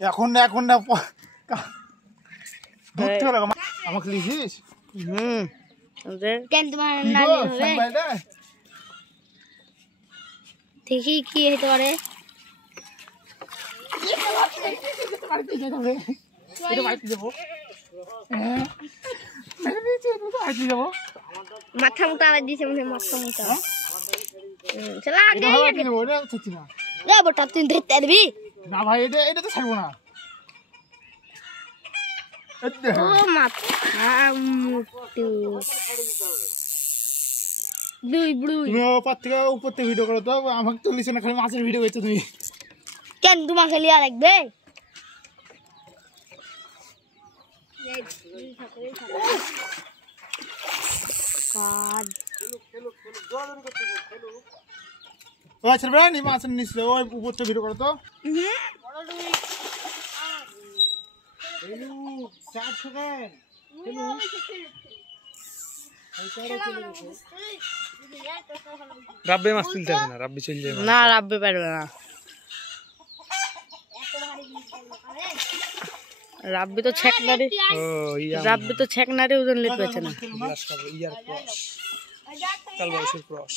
এখন না এখন না ধরতে হলো আমাকে লিখিস কেন তোমার নালি হবে দেখি কি হতে পারে মাথা মুটা আবার দিয়েছে মনে মাথা মুটা চলা আগে বটা তুই ধরতে পারবি না ভাই এটা তো ছাড়বো না ও মাথা মুটু দুই বুড়ুই তুমি উপর থেকে ভিডিও করো তো আমাকে তো লিসে না খালি মাছের ভিডিও করছো তুমি কেন তোমাকে লিয়া লাগবে ও আচ্ছা ভাই নি মাছের নিচে ওই উপর থেকে ভিডিও করো তো हेलो 4 सेकंड हेलो রাব্বে মাছ তুলতে হবে না রাব্বি চলে যাবে না রাব্বে পারবে না রাব্বি তো ছেকনারে ও ইয়া রাব্বি তো ছেকনারে ওজন লিখতে পারছে না গ্লাস খাবে ইয়ার ক্রস কাল বয়সের ক্রস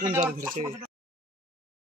কোন জায়গা ধরেছে